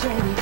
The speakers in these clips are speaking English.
And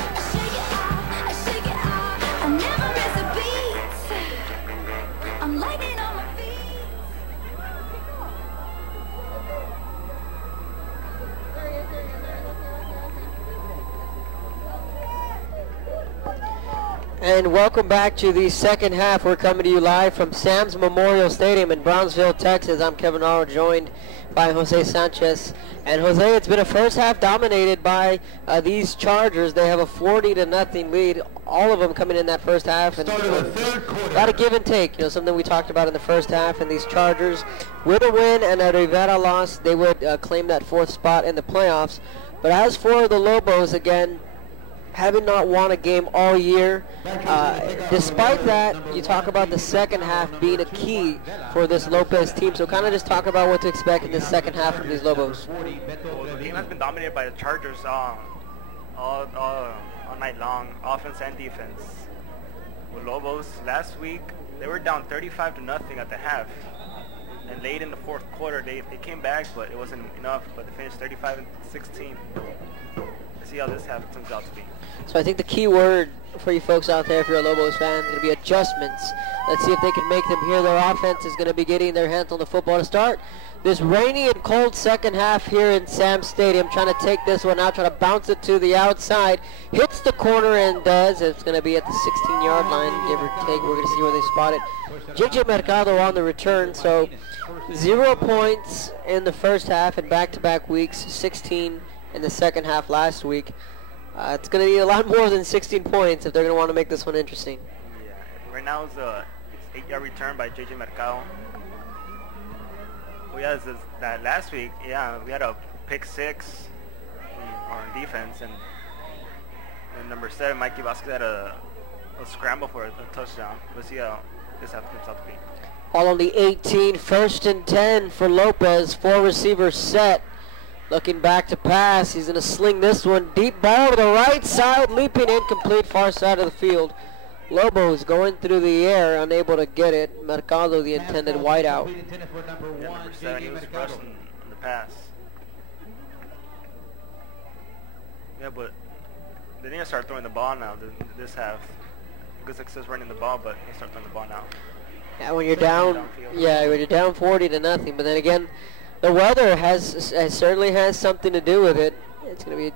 welcome back to the second half. We're coming to you live from Sam's Memorial Stadium in Brownsville, Texas. I'm Kevin Arrow, joined by Jose Sanchez. And Jose, it's been a first half dominated by these Chargers. They have a 40-0 lead. All of them coming in that first half. And a lot of give and take. You know, something we talked about in the first half. And these Chargers, with a win and a Rivera loss, they would claim that fourth spot in the playoffs. But as for the Lobos, again, having not won a game all year. Despite that, you talk about the second half being a key for this Lopez team. So kind of just talk about what to expect in the second half from these Lobos. Well, the game has been dominated by the Chargers all night long, offense and defense. With Lobos, last week, they were down 35-0 at the half. And late in the fourth quarter, they came back, but it wasn't enough. But they finished 35-16. Let's see how this half turns out to be. So I think the key word for you folks out there, if you're a Lobos fan, is going to be adjustments. Let's see if they can make them here. Their offense is going to be getting their hands on the football to start this rainy and cold second half here in Sam's Stadium. Trying to take this one out, trying to bounce it to the outside. Hits the corner and does. It's going to be at the 16-yard line, give or take. We're going to see where they spot it. JJ Mercado on the return. So 0 points in the first half in back-to-back weeks, 16 in the second half last week. It's going to need a lot more than 16 points if they're going to want to make this one interesting. Yeah, right now it's 8-yard return by JJ Mercado. We had that last week, yeah, we had a pick 6 on defense, and number 7, Mikey Vasquez, had a scramble for a touchdown. We'll see how this half turns out to be. All on the 18, 1st and 10 for Lopez, 4 receivers set. Looking back to pass, he's going to sling this one. Deep ball to the right side, leaping incomplete, far side of the field. Lobos going through the air, unable to get it. Mercado, the intended wideout. Yeah, number 7, he was rushing on the pass. Yeah, but they need to start throwing the ball now, this half. Good success running the ball, but they start throwing the ball now. Yeah, when you're down, when you're down 40-0, but then again, the weather certainly has something to do with it. It's going to be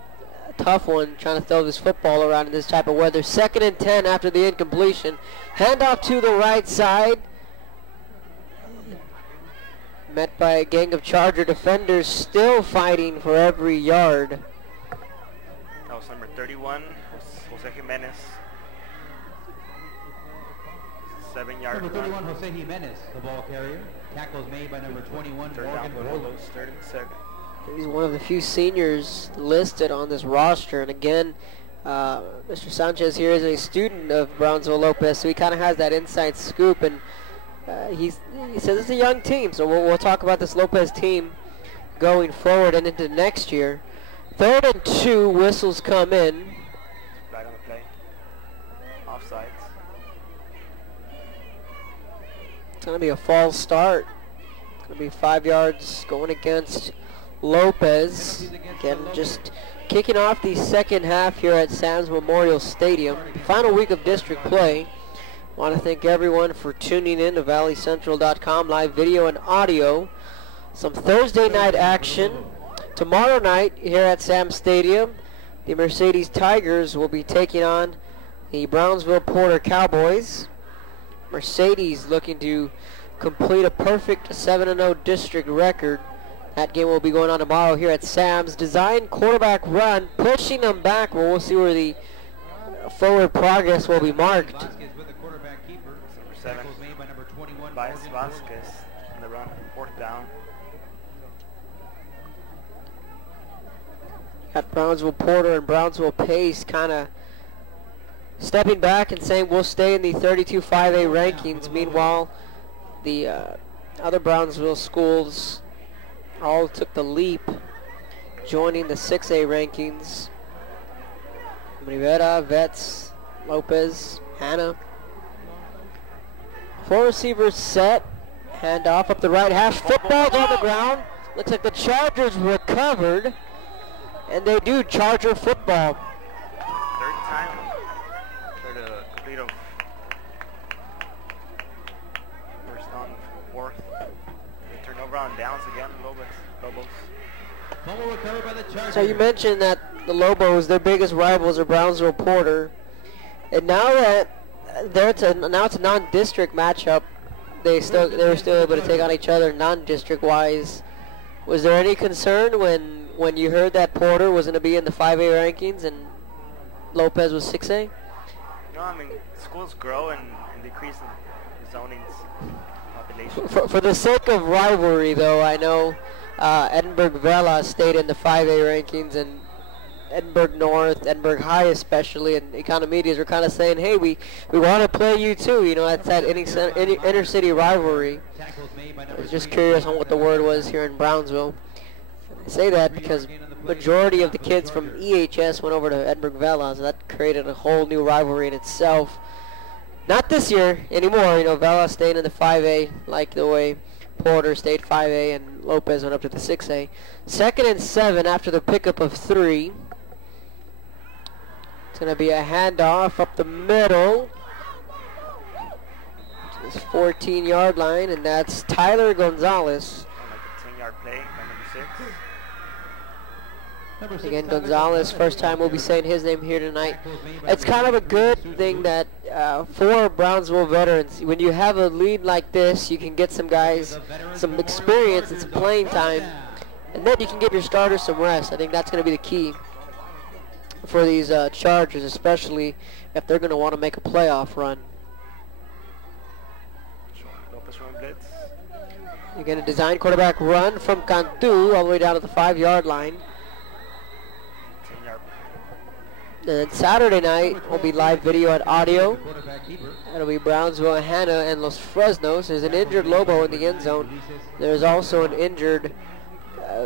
a tough one trying to throw this football around in this type of weather. 2nd and 10 after the incompletion. Handoff to the right side. Met by a gang of Charger defenders still fighting for every yard. That was number 31, Jose Jimenez. 7-yard Number 31, Jose Jimenez, the ball carrier. Tackles made by number 21, Morgan Bolo. He's one of the few seniors listed on this roster. And again, Mr. Sanchez here is a student of Brownsville Lopez, so he kind of has that inside scoop. And he says it's a young team, so we'll talk about this Lopez team going forward and into next year. 3rd and 2, whistles come in. Right on the play. Offsides. It's going to be a false start. It's going to be 5 yards going against Lopez. Again, just kicking off the second half here at Sam's Memorial Stadium. Final week of district play. Want to thank everyone for tuning in to valleycentral.com, live video and audio. Some Thursday night action. Tomorrow night here at Sam's Stadium, the Mercedes Tigers will be taking on the Brownsville Porter Cowboys. Mercedes looking to complete a perfect 7-0 district record. That game will be going on tomorrow here at Sam's. Design quarterback run, pushing them back. Well, we'll see where the forward progress will be marked. Number 7, Vasquez on the run, 4th down. Got Brownsville Porter and Brownsville Pace kind of stepping back and saying we'll stay in the 32 5A rankings. Meanwhile, the other Brownsville schools all took the leap, joining the 6A rankings. Rivera, Vets, Lopez, Hanna. 4 receivers set. Hand off up the right hash. Football's on the ground. Looks like the Chargers recovered. And they do. Charger football. Lobos. Fumble recovered by the Chargers. So you mentioned that the Lobos, their biggest rivals are Brownsville Porter, and now that it's a non-district matchup, they were still able to take on each other non-district wise. Was there any concern when you heard that Porter was going to be in the 5A rankings and Lopez was 6A? No, I mean, schools grow and decrease in zonings population. For the sake of rivalry, though, I know Edinburgh Vela stayed in the 5A rankings, and Edinburgh North, Edinburgh High especially, and Economedias were kind of saying, hey, we want to play you too. You know, it's that inner city rivalry. I was just curious on what the word was here in Brownsville. I say that because majority of the kids from EHS went over to Edinburgh Vela, so that created a whole new rivalry in itself. Not this year anymore. You know, Vela staying in the 5A like the way Porter stayed 5A and Lopez went up to the 6A. 2nd and 7 after the pickup of 3. It's going to be a handoff up the middle to this 14-yard line, and that's Tyler Gonzalez. Like a 10-yard play by number 6. Again, Gonzalez, first time we'll be saying his name here tonight. It's kind of a good thing that for Brownsville veterans, when you have a lead like this, you can get some guys some experience and some playing time, and then you can give your starters some rest. I think that's going to be the key for these Chargers, especially if they're going to want to make a playoff run. Lopez run blitz. You get a design quarterback run from Cantu all the way down to the 5-yard line. And then Saturday night will be live video and audio. That'll be Brownsville, Hannah, and Los Fresnos. There's an injured Lobo in the end zone. There's also an injured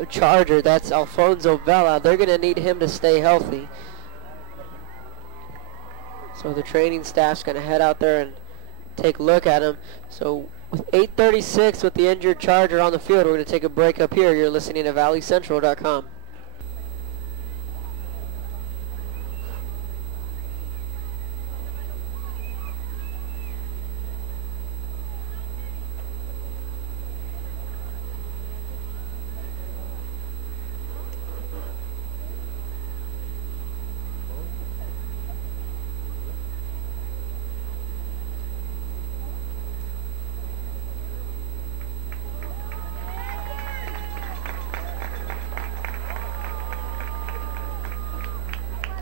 Charger. That's Alfonso Vela. They're going to need him to stay healthy. So the training staff's going to head out there and take a look at him. So with 8:36 with the injured Charger on the field, we're going to take a break up here. You're listening to ValleyCentral.com.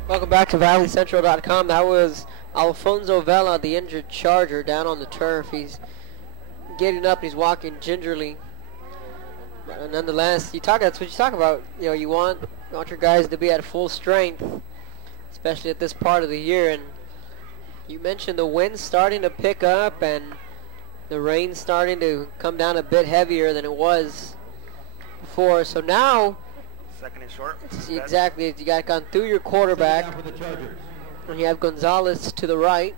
Welcome back to ValleyCentral.com. That was Alfonso Vela, the injured Charger, down on the turf. He's getting up. He's walking gingerly. But nonetheless, that's what you talk about. You know, you want your guys to be at full strength, especially at this part of the year. And you mentioned the wind starting to pick up and the rain starting to come down a bit heavier than it was before. So now, 2nd and short. Exactly. You got gone through your quarterback. And you have Gonzalez to the right.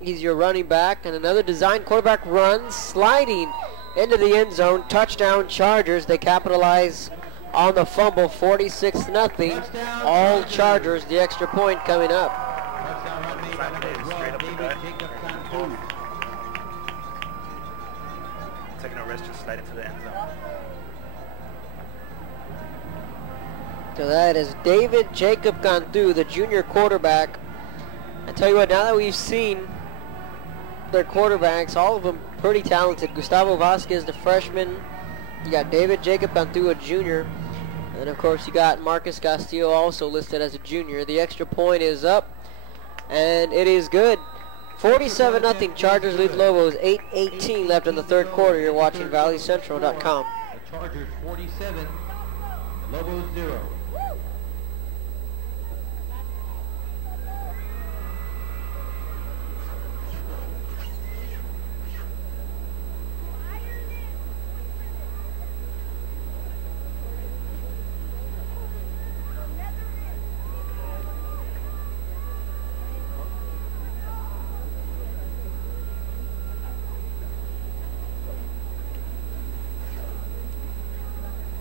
He's your running back. And another design quarterback run, sliding into the end zone. Touchdown Chargers. They capitalize on the fumble, 46-0. All Chargers, the extra point coming up. Straight up the gut. Taking a risk, just slide into the end zone. So that is David Jacob Cantu, the junior quarterback. I tell you what, now that we've seen their quarterbacks, all of them pretty talented. Gustavo Vasquez, the freshman. You got David Jacob Cantu, a junior. And of course you got Marcus Castillo also listed as a junior. The extra point is up, and it is good. 47-0 Chargers lead Lobos. 8:18 left in the third quarter. You're watching ValleyCentral.com. The Chargers 47, Lobos 0.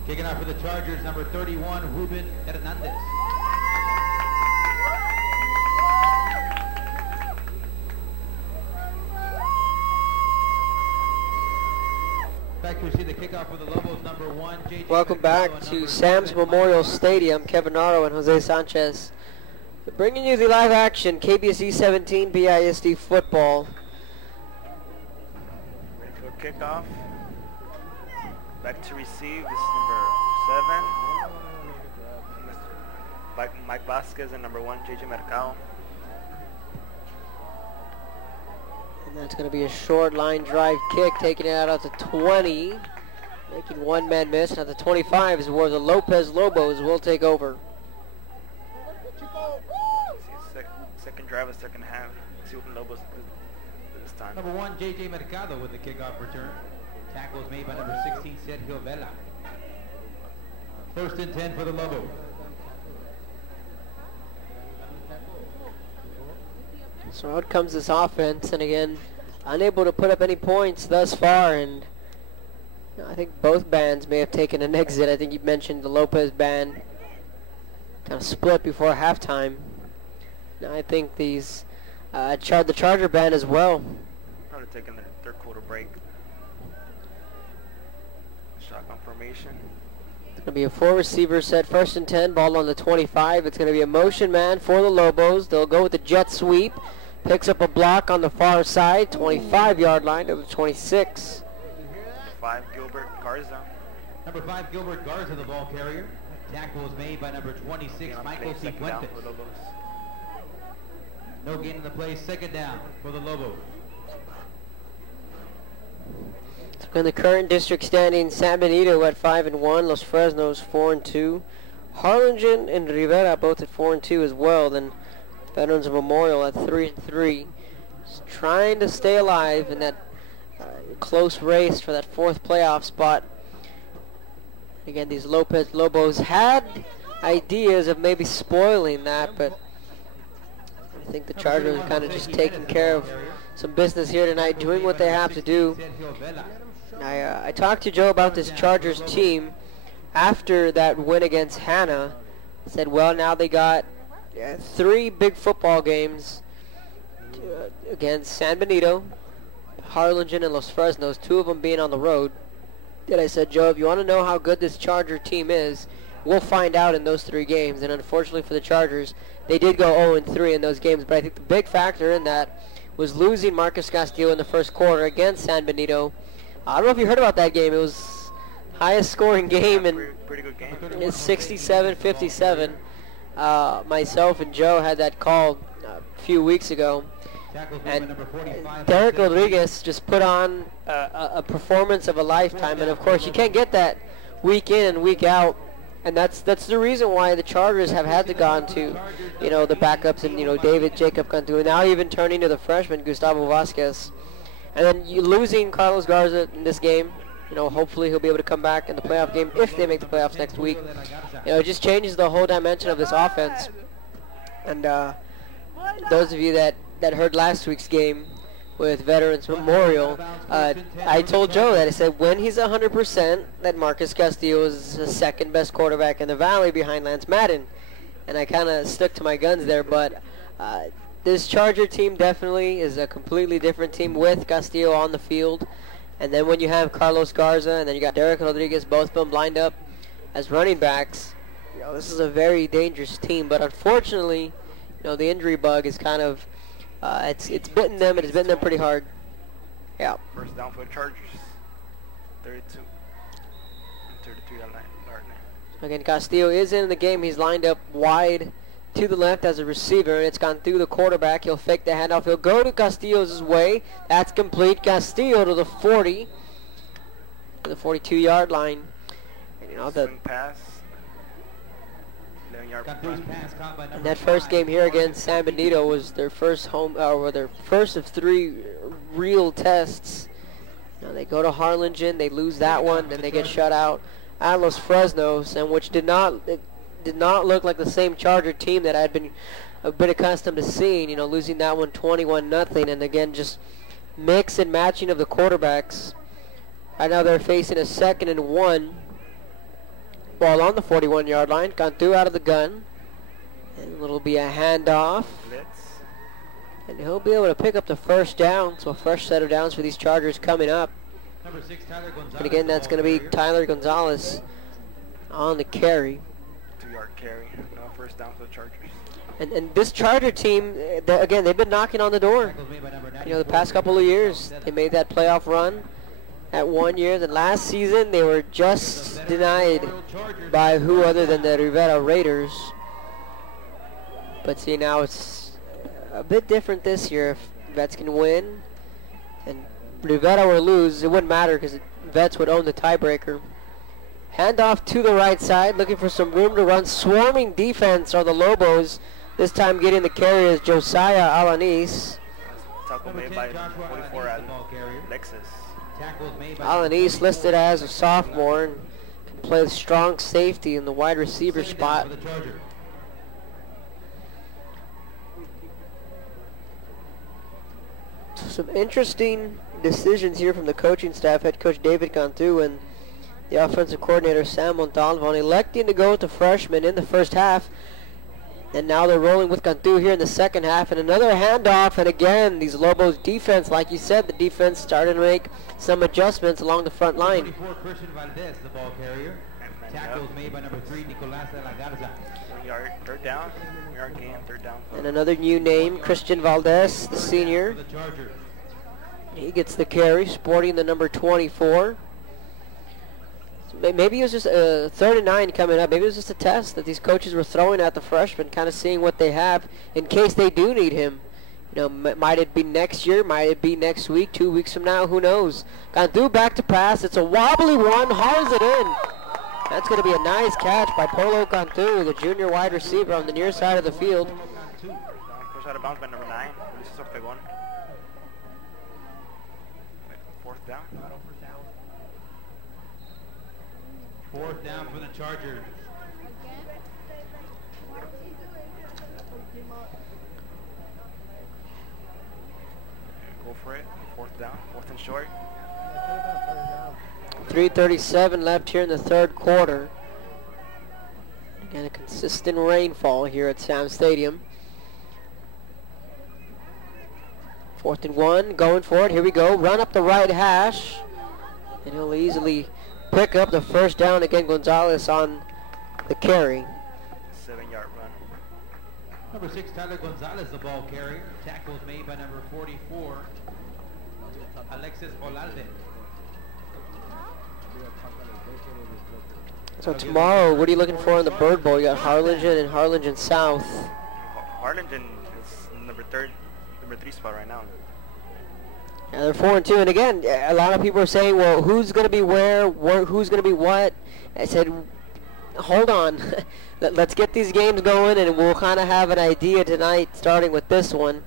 Kicking off for the Chargers, number 31, Ruben Hernandez. expect to receive the kickoff for the Lobos, number 1, J.J. Welcome back to Sam's Memorial Stadium. Kevin Naro and Jose Sanchez bringing you the live action KBSE 17 BISD football. Ready for kickoff. Back to receive. This is number 7. Mike Vasquez and number 1, J.J. Mercado. And that's going to be a short line drive kick, taking it out at the 20, making one man miss. And at the 25 is where the Lopez Lobos will take over. Second drive of second half. Let's see what the Lobos do this time. Number 1, J.J. Mercado with the kickoff return. Tackle is made by number 16, Sergio Vela. 1st and 10 for the Lobos. So out comes this offense, and again, unable to put up any points thus far, and I think both bands may have taken an exit. I think you mentioned the Lopez band kind of split before halftime. Now I think these the Charger band as well. Probably taking their third quarter break. Shotgun formation. It's going to be a 4 receiver set, 1st and 10, ball on the 25. It's going to be a motion man for the Lobos. They'll go with the jet sweep. Picks up a block on the far side, 25-yard line to the 26. 5, Gilbert Garza. Number 5, Gilbert Garza, the ball carrier. Tackle is made by number 26, Michael Cifuentes. No gain in the play, 2nd down for the Lobos. So in the current district standing, San Benito at 5-1, Los Fresnos 4-2, Harlingen and Rivera both at 4-2 as well. Then Veterans Memorial at 3-3, just trying to stay alive in that close race for that 4th playoff spot. Again, these Lopez Lobos had ideas of maybe spoiling that, but I think the Chargers are kind of just taking care of some business here tonight, doing what they have to do. I talked to Joe about this Chargers team after that win against Hanna. I said, well, now they got 3 big football games against San Benito, Harlingen, and Los Fresnos, 2 of them being on the road. And I said, Joe, if you want to know how good this Charger team is, we'll find out in those 3 games. And unfortunately for the Chargers, they did go 0-3 in those games. But I think the big factor in that was losing Marcus Castillo in the 1st quarter against San Benito. I don't know if you heard about that game. It was highest scoring game, and pretty good game. It's 67-57. Myself and Joe had that call a few weeks ago, and Derek Rodriguez just put on a performance of a lifetime. And of course, you can't get that week in and week out, and that's the reason why the Chargers have had to gone to, the backups, and David Jacob Cantu, now even turning to the freshman Gustavo Vasquez, and then you losing Carlos Garza in this game. Hopefully he'll be able to come back in the playoff game if they make the playoffs next week. It just changes the whole dimension of this offense. And those of you that heard last week's game with Veterans Memorial, I told Joe that I said when he's 100%, that Marcus Castillo is the 2nd best quarterback in the Valley behind Lance Madden. And I kind of stuck to my guns there, but this Charger team definitely is a completely different team with Castillo on the field. And then when you have Carlos Garza and then you got Derek Rodriguez, both of them lined up as running backs, this is a very dangerous team. But unfortunately, the injury bug is kind of, it's bitten them, and it's bitten them pretty hard. Yeah. 1st down for the Chargers. 32 yard line. Again, Castillo is in the game. He's lined up wide to the left as a receiver, and it's gone through the quarterback. He'll fake the handoff. He'll go to Castillo's way. That's complete. Castillo to the 40, to the 42-yard line. And, swing pass. 11-yard and that first game here against San Benito was their first their first of 3 real tests. They go to Harlingen, they lose that one, then they get shut out at Los Fresnos, and which did not look like the same Charger team that I'd been a bit accustomed to seeing, losing that one 21-0, and again, just mix and matching of the quarterbacks. Right now they're facing a 2nd and 1. Ball on the 41-yard line, gone through out of the gun, and it'll be a handoff. Blitz. And he'll be able to pick up the 1st down, so a fresh set of downs for these Chargers coming up. Number 6, Tyler Gonzalez. And again, that's going to be Tyler Gonzalez on the carry. 2-yard carry. No first down for the Chargers. And this Charger team, again, they've been knocking on the door. You know, the past couple of years, they made that playoff run at 1 year. Then last season, they were just denied by who other than the Rivera Raiders. But see, now it's a bit different this year. If Vets can win and Rivera will lose, it wouldn't matter because Vets would own the tiebreaker. Handoff to the right side, looking for some room to run. Swarming defense are the Lobos. This time getting the carry is Josiah Alanis. Tackle made by 44 at Lexus. Alanis listed as a sophomore and can play the strong safety in the wide receiver spot. Some interesting decisions here from the coaching staff. Head coach David Cantu and the offensive coordinator Sam Montalvo electing to go with the freshman in the first half. And now they're rolling with Cantu here in the second half. And another handoff. And again, these Lobos defense, like you said, the defense started to make some adjustments along the front line. 24, Christian Valdez, the ball carrier. Tackles made by number 3, Nicolas de la Garza. 1-yard, third down. 1-yard gain, third down. And another new name, Christian Valdez, the senior. He gets the carry, sporting the number 24. Maybe it was just a 3rd and 9 coming up. Maybe it was just a test that these coaches were throwing at the freshmen, kind of seeing what they have in case they do need him. You know, might it be next year? Might it be next week? 2 weeks from now? Who knows? Cantu back to pass. It's a wobbly one. Hauls it in. That's going to be a nice catch by Polo Cantu, the junior wide receiver on the near side of the field. Push out of bounds by number 9. Ulises Ortegon. Fourth down. Fourth down for the Chargers. Go for it. Fourth down. Fourth and short. 3:37 left here in the third quarter. Again, a consistent rainfall here at Sam Stadium. 4th and 1, going for it. Here we go. Run up the right hash. And he'll easily pick up the first down. Again, Gonzalez on the carry. 7-yard run. Number 6, Tyler Gonzalez, the ball carrier. Tackles made by number 44, Alexis Olalde. So tomorrow, what are you looking for in the Bird Bowl? You got Harlingen and Harlingen South. Harlingen is number 3 spot right now. Yeah, they're 4-2, and again, a lot of people are saying, well, who's going to be where, who's going to be what? I said, hold on. Let's get these games going, and we'll kind of have an idea tonight, starting with this one.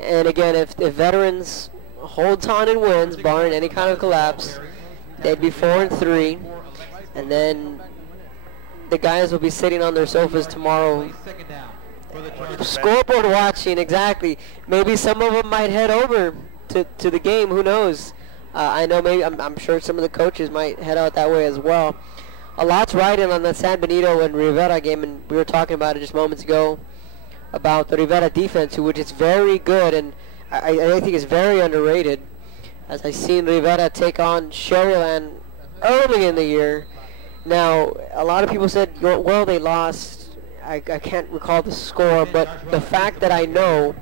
And again, if Veterans holds on and wins, barring any kind of collapse, they'd be 4-3. And then the guys will be sitting on their sofas tomorrow, scoreboard watching, exactly. Maybe some of them might head over to the game, who knows. I know maybe, I'm sure some of the coaches might head out that way as well. A lot's riding on the San Benito and Rivera game, and we were talking about it just moments ago about the Rivera defense, which is very good, and I think is very underrated. As I seen Rivera take on Sherryland early in the year. Now, a lot of people said, well, they lost. I can't recall the score, but the fact that I know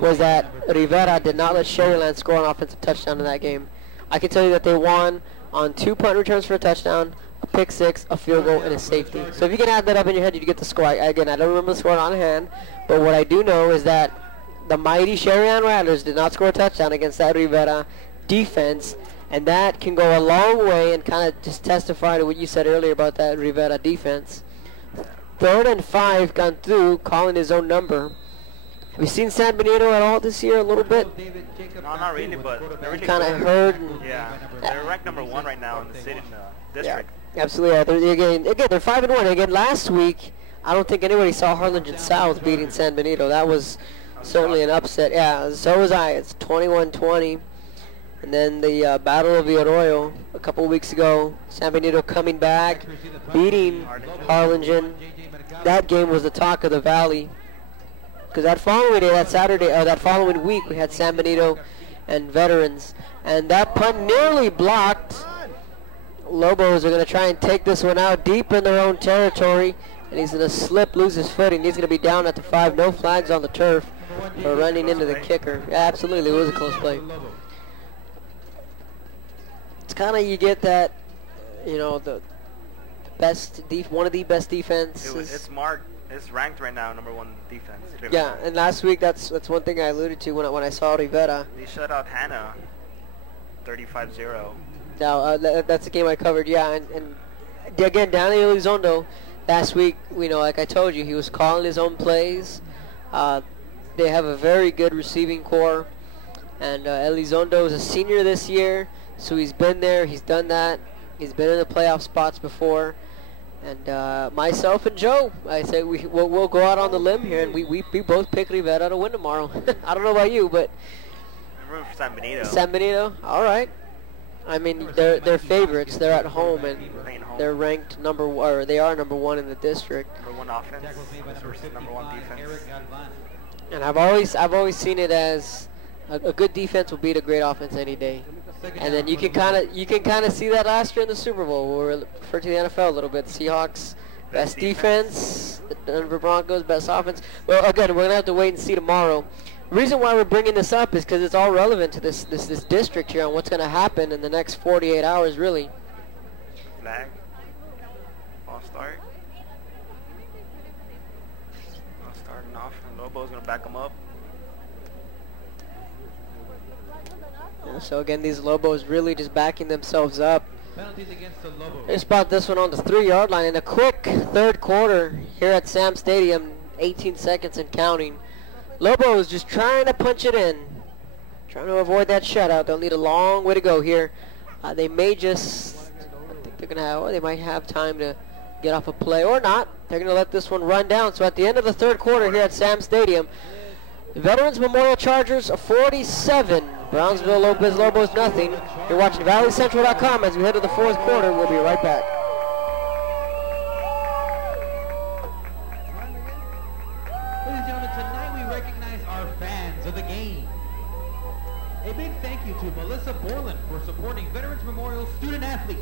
was that Rivera did not let Sherryland score an offensive touchdown in that game. I can tell you that they won on 2 punt returns for a touchdown, a pick 6, a field goal, and a safety. So if you can add that up in your head, you get the score. Again, I don't remember the score on hand, but what I do know is that the mighty Sherryland Rattlers did not score a touchdown against that Rivera defense, and that can go a long way and kind of just testify to what you said earlier about that Rivera defense. 3rd and 5, Cantu calling his own number. Have you seen San Benito at all this year a little bit? No, not really, but they're really kind of heard. Yeah, they're ranked number 1 right now in the city, in the district. Yeah, absolutely. Yeah. Again, they're 5-1. Again, last week, I don't think anybody saw Harlingen South beating San Benito. That was certainly an upset. Yeah, so was I. It's 21-20. And then the Battle of the Arroyo a couple weeks ago, San Benito coming back, beating Harlingen. That game was the talk of the valley. Because that following day, that Saturday, that following week, we had San Benito and Veterans. And that punt nearly blocked. Lobos are going to try and take this one out deep in their own territory. And he's going to slip, lose his footing. He's going to be down at the 5. No flags on the turf for running into the kicker. Yeah, absolutely, it was a close play. It's kind of, you get that, you know, the best, one of the best defenses. It's marked, it's ranked right now #1 defense. Yeah, and last week that's one thing I alluded to when I saw Rivera. They shut out Hannah, 35-0. Now that's a game I covered. Yeah, and again, Danny Elizondo last week, you know, like I told you, he was calling his own plays. They have a very good receiving core, and Elizondo is a senior this year, so he's been there, he's done that, he's been in the playoff spots before. And myself and Joe, I say we'll go out on the limb here, and we both pick Rivera to win tomorrow. I don't know about you, but I'm rooting for San Benito. San Benito, all right. I mean, they're favorites. They're at home, and they're ranked or they are #1 in the district. #1 offense versus #1 defense. And I've always seen it as a good defense will beat a great offense any day. And then you can kind of see that last year in the Super Bowl. We're referred to the NFL a little bit. Seahawks best defense, the Denver Broncos best offense. Well, again, we're gonna have to wait and see tomorrow. The reason why we're bringing this up is because it's all relevant to this district here on what's going to happen in the next 48 hours, really. Flag. Ball start. Ball starting off, and Lobo's going to back them up. Yeah, so again, these Lobos really just backing themselves up. Penalties against the Lobos. They spot this one on the 3-yard line in a quick third quarter here at Sam Stadium, 18 seconds and counting. Lobos just trying to punch it in, trying to avoid that shutout. They'll need a long way to go here. They may just, I think they're gonna have, or they might have time to get off a play or not. They're gonna let this one run down. So at the end of the third quarter here at Sam Stadium, the Veterans Memorial Chargers 47, Brownsville Lopez nothing. You're watching ValleyCentral.com as we head to the fourth quarter. We'll be right back. A big thank you to Melissa Borland for supporting Veterans Memorial student athletes.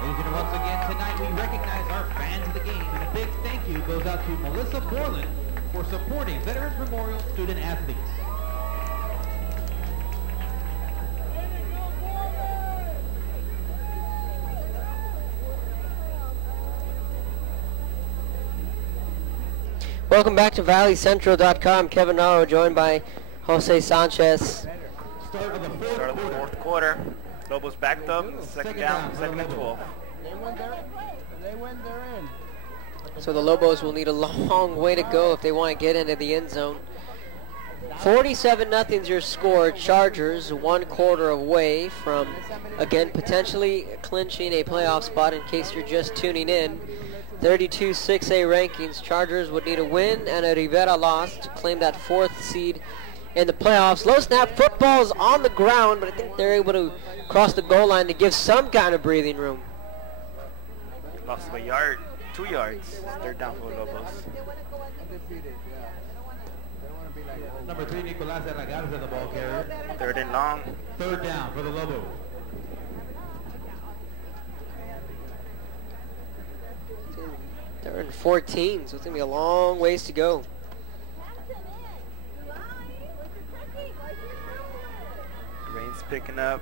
Ladies and gentlemen, once again tonight we recognize our fans of the game, and a big thank you goes out to Melissa Borland for supporting Veterans Memorial student athletes. Welcome back to ValleyCentral.com. Kevin Naro joined by Jose Sanchez. Start of the fourth quarter. Lobos backed up. Second down, second and 12. They win, they're in. So the Lobos will need a long way to go if they want to get into the end zone. 47-0's your score. Chargers 1 quarter away from, again, potentially clinching a playoff spot in case you're just tuning in. 32 6A rankings. Chargers would need a win and a Rivera loss to claim that 4th seed in the playoffs. Low snap football is on the ground, but I think they're able to cross the goal line to give some kind of breathing room. Lost a yard, 2 yards. Third down for Lobos. Number 3, Nicolas Arragal is the ball carrier. Third and long. Third down for the Lobos. They're in 14, so it's going to be a long ways to go. Rain's picking up.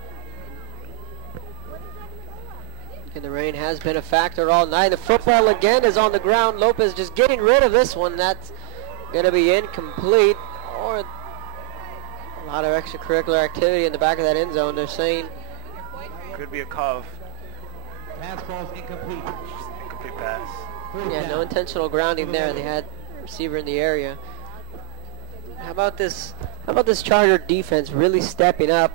And the rain has been a factor all night. The football again is on the ground. Lopez just getting rid of this one. That's going to be incomplete. Or a lot of extracurricular activity in the back of that end zone, they're saying. Could be a cove. Pass ball's incomplete. Just incomplete pass. Yeah, no intentional grounding there. They had a receiver in the area. How about this Charger defense really stepping up?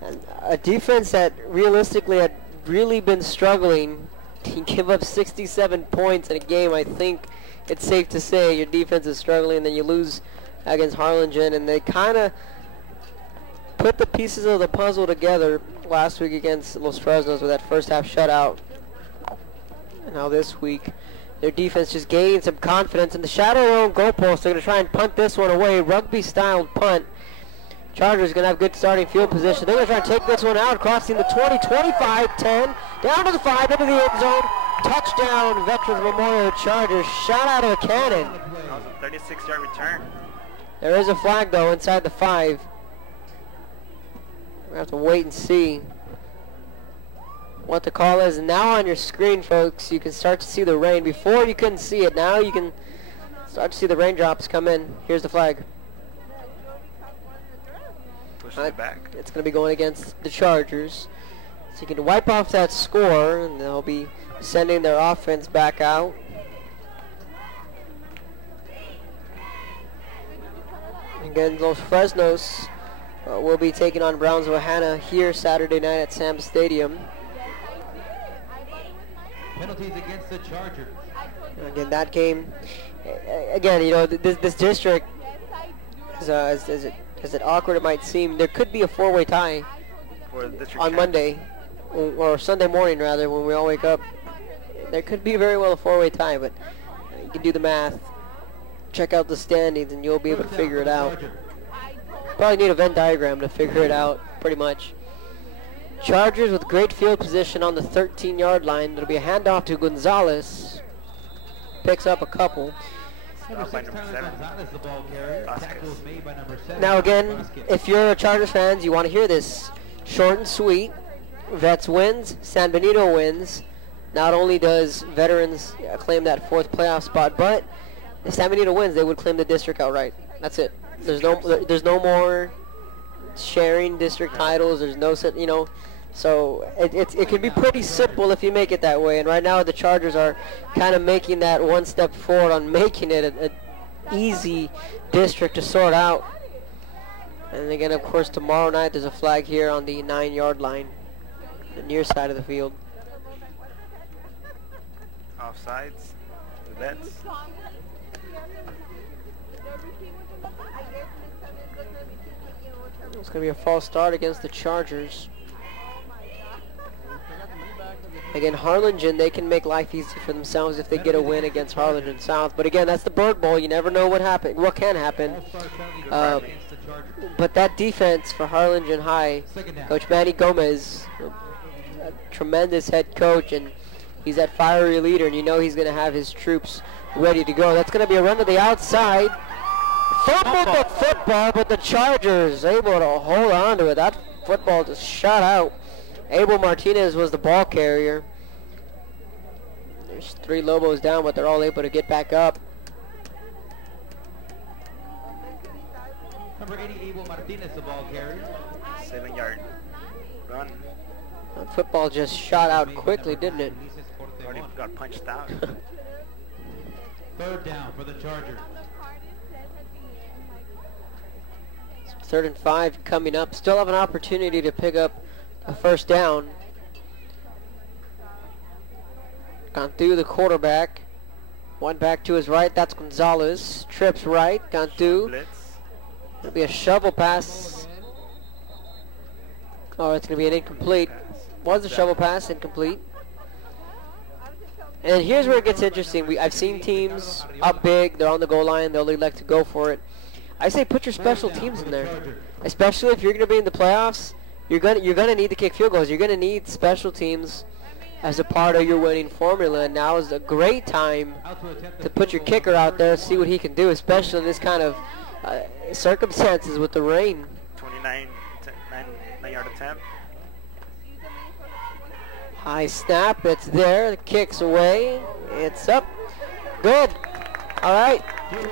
And a defense that realistically had really been struggling to give up 67 points in a game. I think it's safe to say your defense is struggling, and then you lose against Harlingen, and they kind of put the pieces of the puzzle together last week against Los Fresnos with that first half shutout. And now this week, their defense just gaining some confidence in the shadow of their own goalpost. They're going to try and punt this one away. Rugby-style punt. Chargers going to have good starting field position. They're going to try and take this one out, crossing the 20, 25, 10, down to the 5, into the end zone. Touchdown, Veterans Memorial Chargers. Shot out of a cannon. That was a 36-yard return. There is a flag, though, inside the 5. We're going to have to wait and see what the call is. Now on your screen, folks, you can start to see the rain. Before you couldn't see it. Now you can start to see the raindrops come in. Here's the flag. Pushing it back. It's going to be going against the Chargers. So you can wipe off that score, and they'll be sending their offense back out. Again, Los Fresnos will be taking on Brownsville Hanna here Saturday night at Sam's Stadium. Penalties against the Chargers. Again, that game, again, you know, this district, as it awkward it might seem, there could be a 4-way tie For the district on champs. Monday, or Sunday morning rather, when we all wake up. There could be very well a 4-way tie, but you can do the math, check out the standings, and you'll be able to figure it out. Probably need a Venn diagram to figure it out, pretty much. Chargers with great field position on the 13-yard line. It'll be a handoff to Gonzalez. Picks up a couple. By number 7. Now again, if you're a Chargers fans, you want to hear this. Short and sweet. Vets wins. San Benito wins. Not only does Veterans claim that 4th playoff spot, but if San Benito wins, they would claim the district outright. That's it. There's no more sharing district titles. There's no, you know. So it can be pretty simple if you make it that way. And right now the Chargers are kind of making that one step forward on making it an easy district to sort out. And again, of course, tomorrow night there's a flag here on the 9-yard line, the near side of the field. Offsides. The Vets. It's going to be a false start against the Chargers. Again, Harlingen, they can make life easy for themselves if they get a win against Harlingen South. But again, that's the Bird Bowl. You never know what can happen. But that defense for Harlingen High, Coach Manny Gomez, a tremendous head coach, and he's that fiery leader, and you know he's going to have his troops ready to go. That's going to be a run to the outside. Fumbled the football, but the Chargers able to hold on to it. That football just shot out. Abel Martinez was the ball carrier. There's 3 Lobos down, but they're all able to get back up. Number 80, Abel Martinez, the ball carrier. 7-yard run. That football just shot out quickly, didn't it? Already got punched out. 3rd down for the Chargers. 3rd and 5 coming up. Still have an opportunity to pick up a 1st down. Gone through the quarterback. One back to his right. That's Gonzalez. Trips right. Gone through. Blitz. It'll be a shovel pass. Oh, it's going to be an incomplete. Was a shovel pass, incomplete. And here's where it gets interesting. I've seen teams up big. They're on the goal line. They'll elect to go for it. I say put your special teams in there, especially if you're going to be in the playoffs. You're gonna need to kick field goals. You're gonna need special teams as a part of your winning formula. And now is a great time to put your kicker out there, see what he can do, especially in this kind of circumstances with the rain. 9-yard attempt. High snap. It's there. The kick's away. It's up. Good. All right.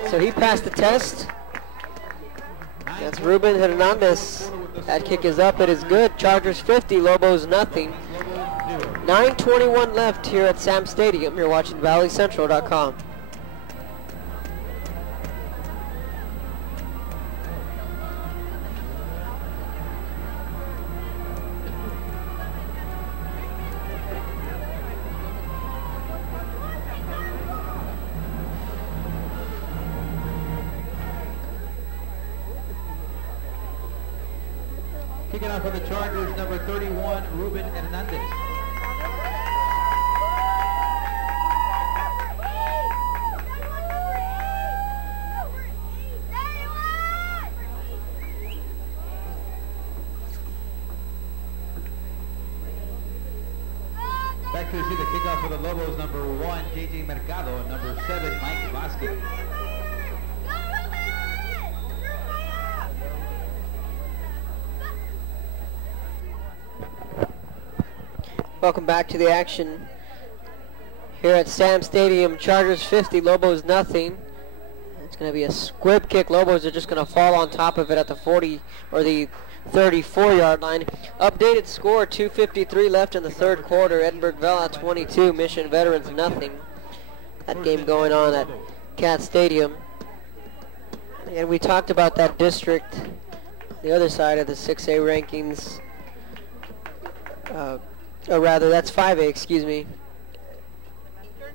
So he passed the test. That's Ruben Hernandez. That kick is up. It is good. Chargers 50, Lobos nothing. 9:21 left here at Sam Stadium. You're watching ValleyCentral.com. Kicking off for the Chargers, number 31, Ruben Hernandez. to receive the kickoff for the Lobos, number 1, JJ Mercado, and number 7, Mike Vasquez. Welcome back to the action here at Sam Stadium. Chargers 50, Lobos nothing. It's going to be a squib kick. Lobos are just going to fall on top of it at the 40 or the 34-yard line. Updated score, 2:53 left in the third quarter. Edinburgh Vela 22, Mission Veterans nothing. That game going on at Cat Stadium. And we talked about that district, the other side of the 6A rankings. Or rather, that's 5A, excuse me.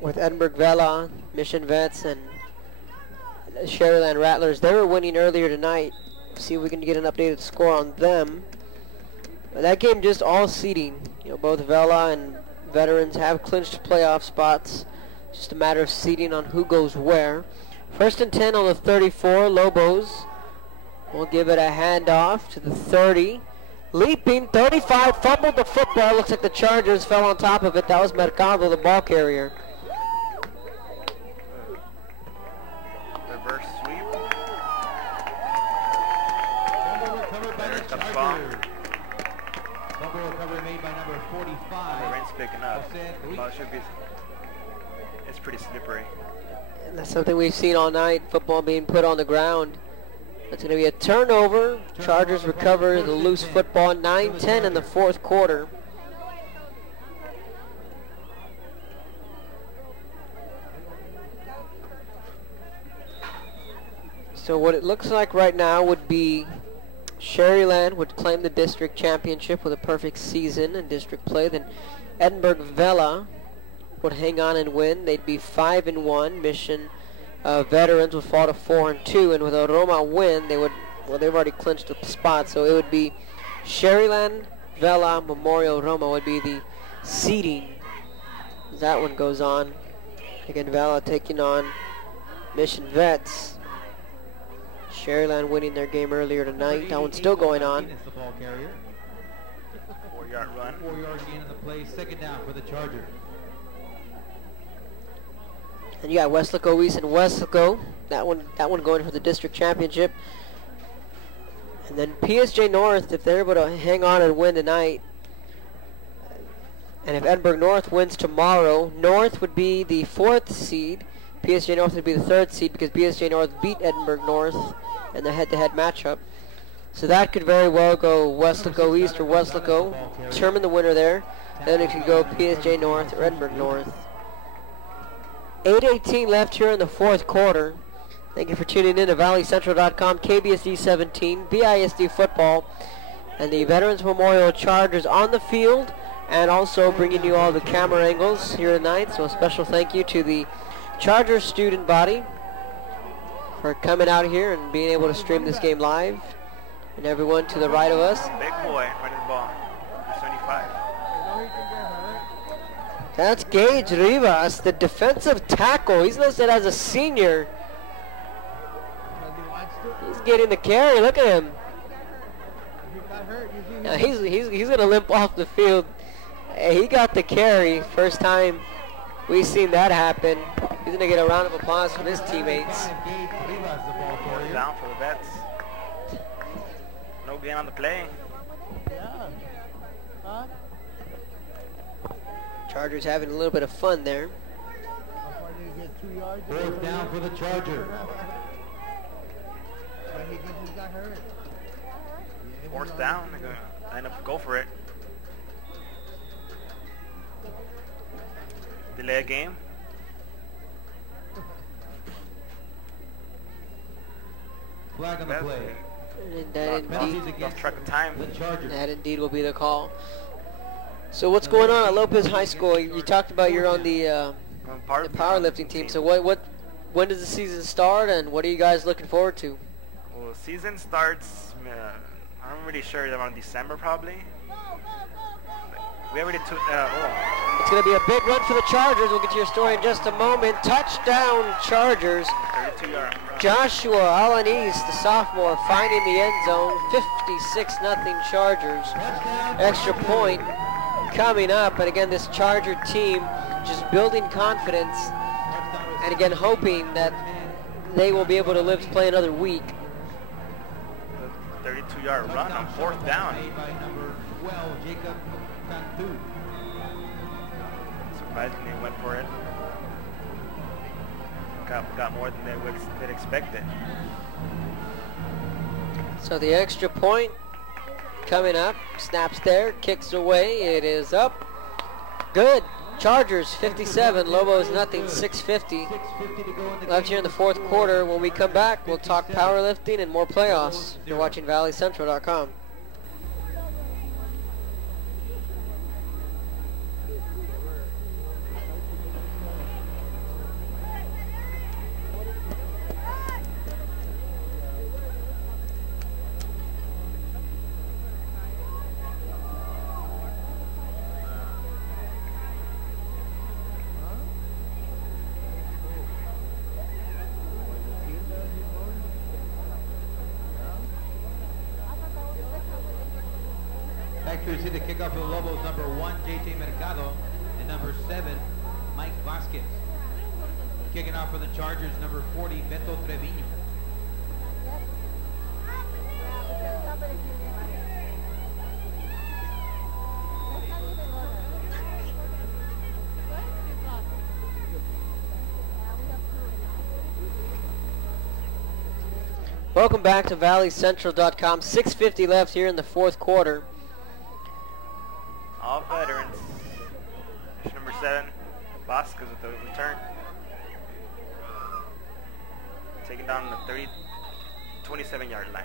With Edinburgh Vela, Mission Vets, and Sherryland Rattlers. They were winning earlier tonight. See if we can get an updated score on them. But that game just all seeding. You know, both Vela and Veterans have clinched playoff spots. Just a matter of seeding on who goes where. 1st and 10 on the 34. Lobos will give it a handoff to the 30. Leaping, 35, fumbled the football. Looks like the Chargers fell on top of it. That was Mercado, the ball carrier. Reverse sweep. Fumble recovered by the Chargers. Fumble recovery made by number 45. The rain's picking up. Well, it should be. It's pretty slippery. And that's something we've seen all night. Football being put on the ground. It's going to be a turnover. Chargers recover the loose football. 9-10 in the fourth quarter. So what it looks like right now would be Sherryland would claim the district championship with a perfect season in district play. Then Edinburgh Vela would hang on and win. They'd be 5-1. Mission Veterans would fall to 4-2, and with a Roma win, they would, well, they've already clinched the spot, so it would be Sherryland, Vela, Memorial, Roma would be the seeding. That one goes on. Again, Vela taking on Mission Vets. Sherryland winning their game earlier tonight. That one's still going on. 4-yard run. 4-yard gain on the play. 2nd down for the Chargers. And you got Westlaco East and Westlaco. That one going for the district championship. And then PSJ North, if they're able to hang on and win tonight, and if Edinburgh North wins tomorrow, North would be the 4th seed. PSJ North would be the 3rd seed because PSJ North beat Edinburgh North in the head-to-head matchup. So that could very well go Westlaco East or Westlaco. Determine the winner there. Then it could go PSJ North or Edinburgh North. 8:18 left here in the fourth quarter. Thank you for tuning in to valleycentral.com, KBSD 17, VISD football, and the Veterans Memorial Chargers on the field, and also bringing you all the camera angles here tonight. So a special thank you to the Chargers student body for coming out here and being able to stream this game live, and everyone to the right of us. Big boy running the ball. Number 75. That's Gage Rivas, the defensive tackle. He's listed as a senior. He's getting the carry. Look at him. Now he's going to limp off the field. He got the carry. First time we've seen that happen. He's going to get a round of applause from his teammates. Down for the Vets. No gain on the play. Chargers having a little bit of fun there. 4th down for the Chargers. 4th down. They're going to line up, go for it. Delay a game. Flag on the play. And Lost track of time. that indeed will be the call. So what's going on at Lopez High School? You talked about you're on the powerlifting team. So when does the season start, and what are you guys looking forward to? Well, the season starts, I'm really sure around December probably. We already took, It's going to be a big run for the Chargers. We'll get to your story in just a moment. Touchdown Chargers. 32-yard run. Joshua Alanis, the sophomore, finding the end zone. 56-0 Chargers. Extra point coming up. And again, this Charger team just building confidence and again hoping that they will be able to live to play another week. 32-yard run on 4th down. Surprisingly, they went for it. Got more than they'd expected. So the extra point coming up. Snaps there, kicks away. It is up. Good. Chargers 57, Lobos nothing, 6:50 left here in the 4th quarter. When we come back, we'll talk powerlifting and more playoffs. You're watching ValleyCentral.com. Back here to see the kickoff for the Lobos, number 1, JT Mercado, and number 7, Mike Vasquez. Kicking off for the Chargers, number 40, Beto Treviño. Welcome back to ValleyCentral.com. 6:50 left here in the 4th quarter. All veterans. Number 7, Vasquez with the return. Taking down the 27-yard line.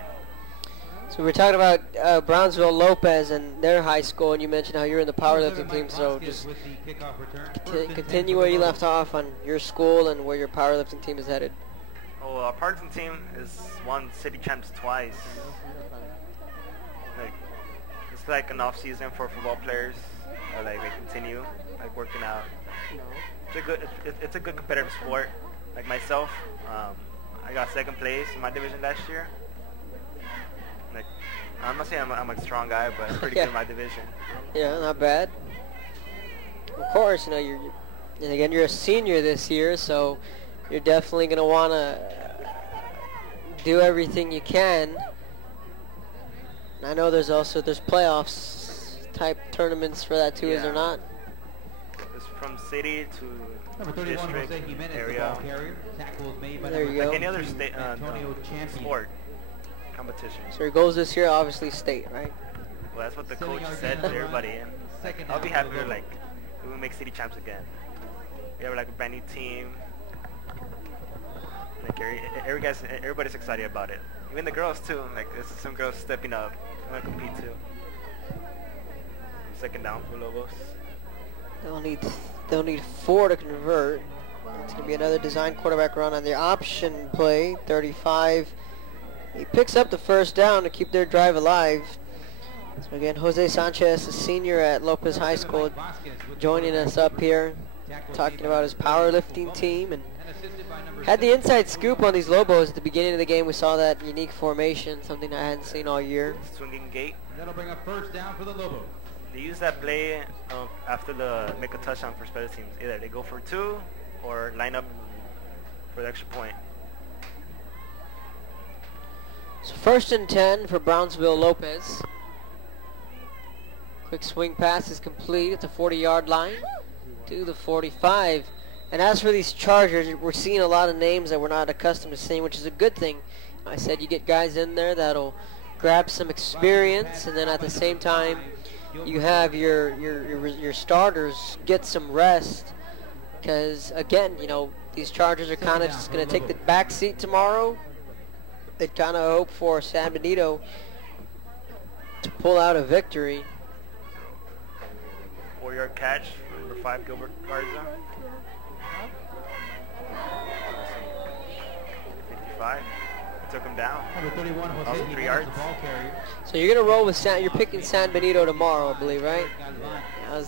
So we're talking about Brownsville Lopez and their high school, and you mentioned how you're in the powerlifting team, so just continue where you left off on your school and where your powerlifting team is headed. Oh, our powerlifting team is won city champs twice. It's like an off season for football players. Like they continue like working out. It's a good competitive sport. Like myself, I got 2nd place in my division last year. Like I'm not saying I'm a strong guy, but I'm pretty good in my division. Yeah, not bad. Of course, you know and again you're a senior this year, so you're definitely going to want to do everything you can. And I know there's playoffs type tournaments for that too, is there not? It's from city to district area. There you go. Like any other state sport competition. So your goals this year, obviously state, right? Well, that's what the coach said to everybody. And like, I'll be happy if we make city champs again. We have like a brand new team. Like everybody's excited about it. Even the girls too. Like there's some girls stepping up. Want to compete too. 2nd down for Lobos. They'll need 4 to convert. It's going to be another design quarterback run on the option play. 35. He picks up the 1st down to keep their drive alive. So again, Jose Sanchez, a senior at Lopez High School, joining us up here, talking about his powerlifting team, and had the inside scoop on these Lobos at the beginning of the game. We saw that unique formation, something I hadn't seen all year. Swinging gate. That'll bring up 1st down for the Lobos. They use that play after make a touchdown for special teams. Either they go for 2 or line up for the extra point. So 1st and 10 for Brownsville Lopez. Quick swing pass is complete at the 40-yard line to the 45. And as for these Chargers, we're seeing a lot of names that we're not accustomed to seeing, which is a good thing. I said you get guys in there that'll grab some experience, and then at the same time, you have your starters get some rest. Because again, you know, these Chargers are kind of just going to take the back seat tomorrow. They kind of hope for San Benito to pull out a victory. 4-yard catch, number 5, Gilbert Garza. 55. Took him down. Number 31, Jose 3 yards. So you're gonna roll with you're picking San Benito tomorrow, I believe, right? I'm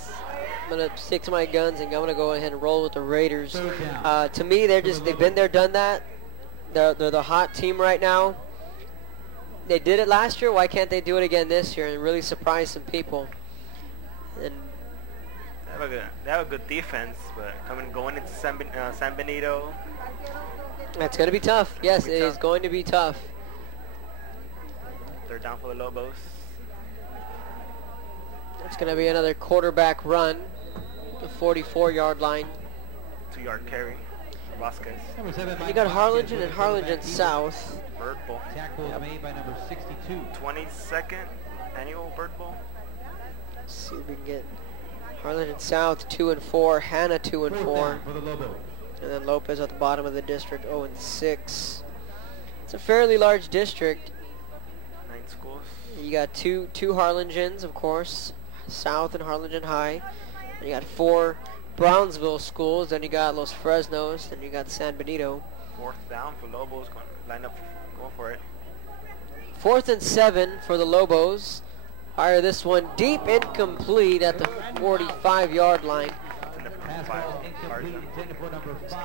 gonna stick to my guns and I'm gonna go ahead and roll with the Raiders. To me, they've been there, done that. They're the hot team right now. They did it last year. Why can't they do it again this year and really surprise some people? And They have a good defense, but going into San Benito. That's going to be tough. Yes, it is going to be tough. They're down for the Lobos. It's going to be another quarterback run, the 44-yard line. 2-yard carry. Vasquez. You got Harlingen and Harlingen South. Bird Bowl. Tackle made by number 62. 22nd annual Bird Bowl. Let's see if we can get Harlingen South 2-4, Hannah 2-4, and then Lopez at the bottom of the district 0-6. It's a fairly large district. 9 schools. You got two Harlingens, of course, South and Harlingen High. And you got 4 Brownsville schools. Then you got Los Fresnos. Then you got San Benito. 4th down for Lobos. Going to line up, going for it. 4th and 7 for the Lobos. Fire this one deep, incomplete at the 45-yard line.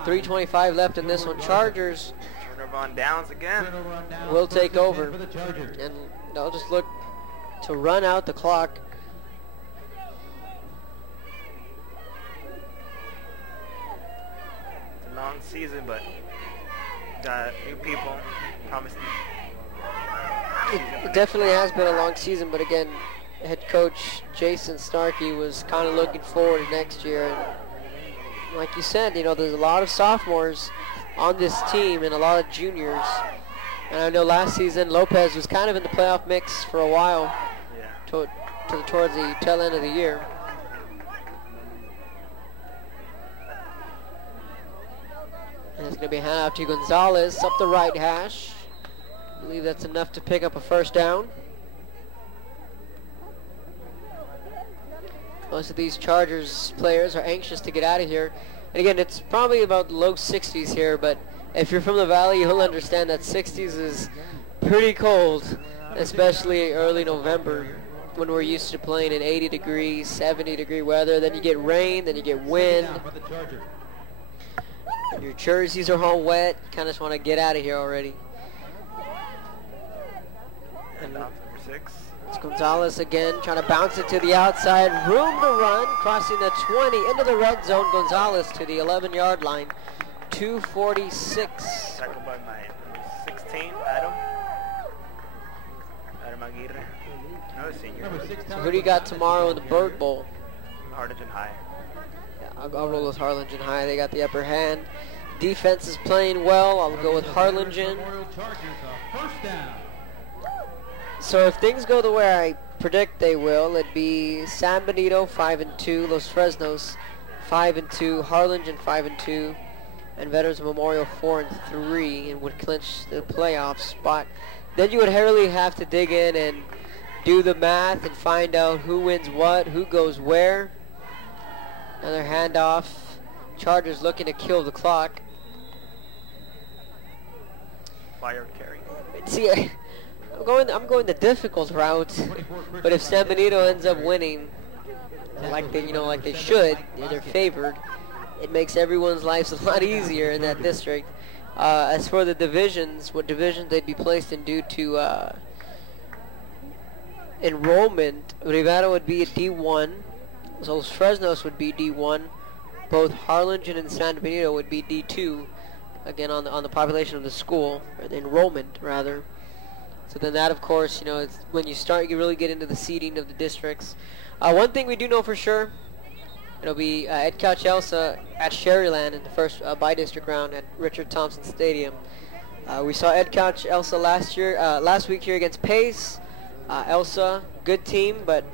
3:25 left in this one. Chargers Turnover on downs again. will take over, and they'll just look to run out the clock. It's a long season, but got new people. Promising. It definitely has been a long season, but again, head coach Jason Starkey was kind of looking forward to next year. And like you said, you know, there's a lot of sophomores on this team and a lot of juniors. And I know last season Lopez was kind of in the playoff mix for a while, towards the tail end of the year. And it's going to be a handoff to Gonzalez up the right hash. I believe that's enough to pick up a first down. Most of these Chargers players are anxious to get out of here. And again, it's probably about low 60s here, but if you're from the Valley, you'll understand that 60s is pretty cold, especially early November when we're used to playing in 80 degree, 70 degree weather. Then you get rain, then you get wind. And your jerseys are all wet. You kind of just want to get out of here already. And Number 6. it's Gonzalez again, trying to bounce it to the outside. Room to run, crossing the 20 into the red zone. Gonzalez to the 11-yard line. 2:46. Tackled by my number 16, Adam Aguirre. Another senior. So who do you got tomorrow in the Bird Bowl? Harlingen High. Yeah, I'll roll with Harlingen High. They got the upper hand. Defense is playing well. I'll go with Harlingen. So if things go the way I predict they will, it'd be San Benito 5-2, Los Fresnos 5-2, Harlingen 5-2, and Veterans Memorial 4-3, and would clinch the playoff spot. Then you would really have to dig in and do the math and find out who wins what, who goes where. Another handoff. Chargers looking to kill the clock. Fire carry. See, I'm going the difficult route, but if San Benito ends up winning, like they should, they're favored, it makes everyone's lives a lot easier in that district. As for the divisions, what divisions they'd be placed in due to enrollment, Rivera would be a D1, so Los Fresnos would be D1, both Harlingen and San Benito would be D2, again on the population of the school, or the enrollment rather. So then that, of course, it's when you start, you really get into the seeding of the districts. One thing we do know for sure, it'll be Ed Couch Elsa at Sherryland in the first by-district round at Richard Thompson Stadium. We saw Ed Couch Elsa last week here against Pace. Elsa, good team, but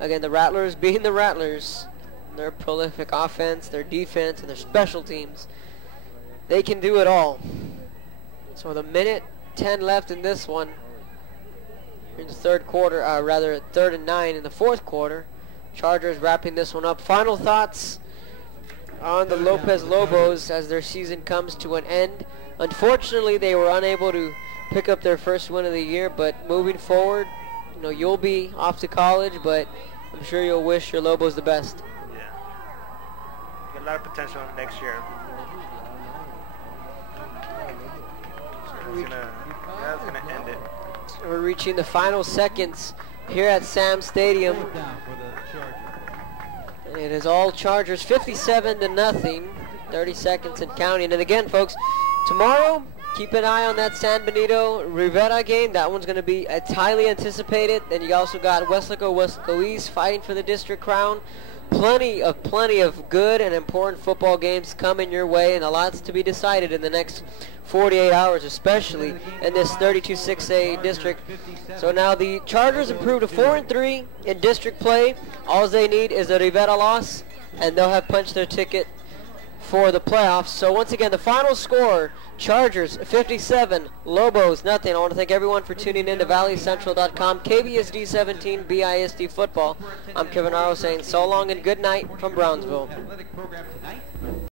again, the Rattlers being the Rattlers, their prolific offense, their defense, and their special teams, they can do it all. So with a minute 10 left in this one, in the third quarter, rather 3rd and 9 in the fourth quarter. Chargers wrapping this one up. Final thoughts on the Lopez Lobos as their season comes to an end. Unfortunately, they were unable to pick up their first win of the year, but moving forward, you'll be off to college, but I'm sure you'll wish your Lobos the best. Yeah. Got a lot of potential next year. That's gonna end it. We're reaching the final seconds here at Sam Stadium. And It is all Chargers, 57-0, 30 seconds and counting. And again, folks, tomorrow, keep an eye on that San Benito Rivera game. That one's going to be highly anticipated. Then you also got Wesco East fighting for the district crown. Plenty of good and important football games coming your way, and a lot's to be decided in the next 48 hours, especially in this 32-6A district. So now the Chargers improved to 4-3 in district play. All they need is a Rivera loss, and they'll have punched their ticket for the playoffs. So once again, the final score: Chargers 57, Lobos nothing. I want to thank everyone for tuning in to ValleyCentral.com, KBSD 17, BISD football. I'm Kevin Arrow saying so long and good night from Brownsville. Athletic program tonight.